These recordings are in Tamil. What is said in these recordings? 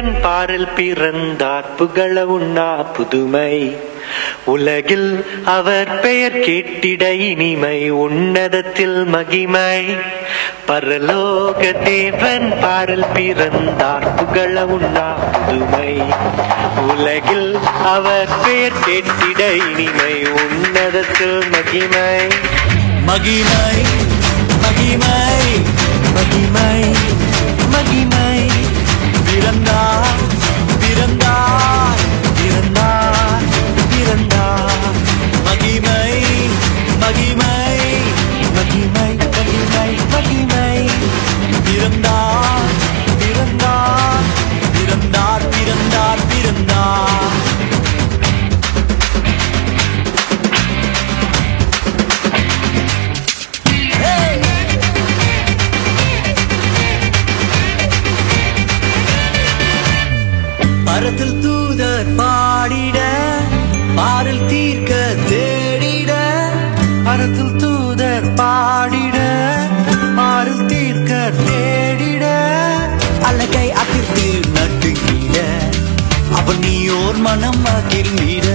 தேவன் பாரில் பிறந்தார் புகழ உண்ணா புதுமை உலகில் அவர் பெயர் கேட்டிட இனிமை உன்னதத்தில் மகிமை பரலோக தேவன் பாரில் பிறந்தார் புகழ உண்ணா புதுமை உலகில் அவர் பெயர் கேட்டிட இனிமை உன்னதத்தில் மகிமை மகிமை மகிமை மகிமை மகிமை பிறந்தார் பிறந்தார் பிறந்தார் பிறந்தார் மகிமை மகிமை மகிமை மகிமை மகிமை பிறந்தார் பிறந்தார் பிறந்தார் பிறந்தார் பிறந்தார் பரத்தில் தூதர் பாடிட பாரில் தீர்க்க தேடிட பரத்தில் தூதர் பாடிட பாரில் தீர்க்க தேடிட அழகை அதிர்த்து நட்டுங்கிட அவன் நீயோர் மனம் மகிழ்ந்திட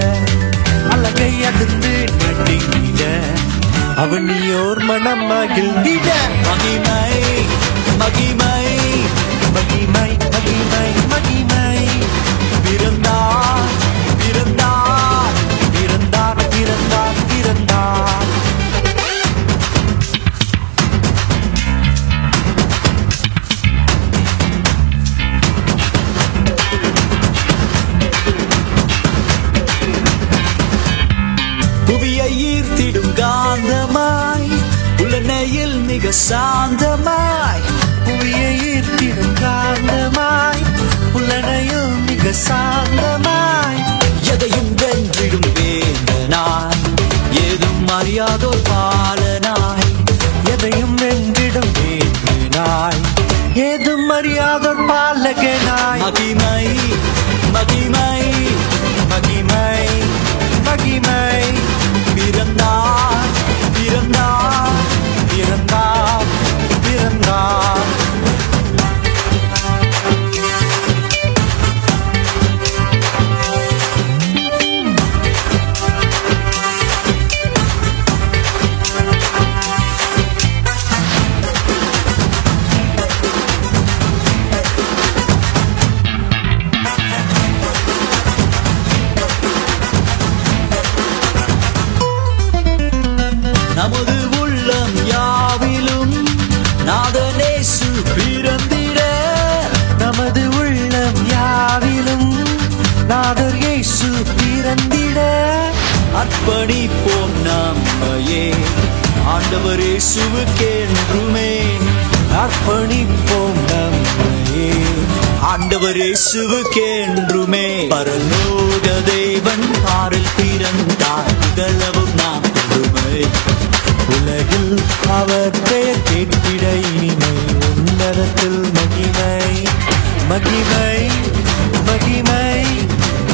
அழகை அதிர்த்து நட்டுங்கிட அவன் நீயோர் மனம் மகிழ்ந்திட மகிமை மகிமை மகிமை மகிமை மகிமை பிறந்தார் பிறந்தார் பிறந்தார் பிறந்தார் பிறந்தார் புவியை ஈர்த்திடும் காந்தமாய் உலனையில் மிக சாந்தமாய் புவியை ஈர்த்திடும் காந்தமாய் புலனையில் மிக சாந்தமாய் எதையும் வென்றிடும் வேந்தனாய் ஏதும் அறியாதோர் பாலனாய் எதையும் வென்றிடும் வேந்தனாய் ஏதும் அறியாதோர் பாலகனாய் மகிமை மகிமை மகிமை மகிமை பிறந்தார் பிறந்தார் பிறந்தார் பிறந்தார் நமது உள்ளம் யாவிலும் நாதனேசு பிறந்திட நமது உள்ளம் யாவிலும் நாதர் இயேசு பிறந்திட அர்ப்பணிப்போம் நம்மையே ஆண்டவர் இயேசுவுக்கென்றுமே அர்ப்பணிப்போம் நம்மையே ஆண்டவர் இயேசுவுக்கென்றுமே பரலோக தேவன் பாரில் பிறந்தார் புகழவும் நாம் பெருமை உலகில் அவர் பெயர் கேட்டிட இனிமை உன்னதத்தில் மகிமை மகிமை மகிமை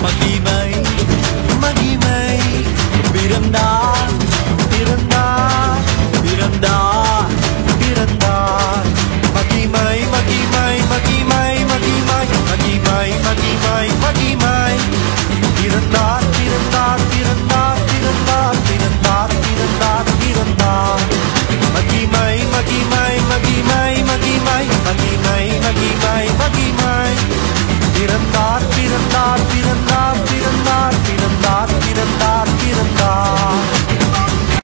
மகிமை மகிமை பிறந்தார்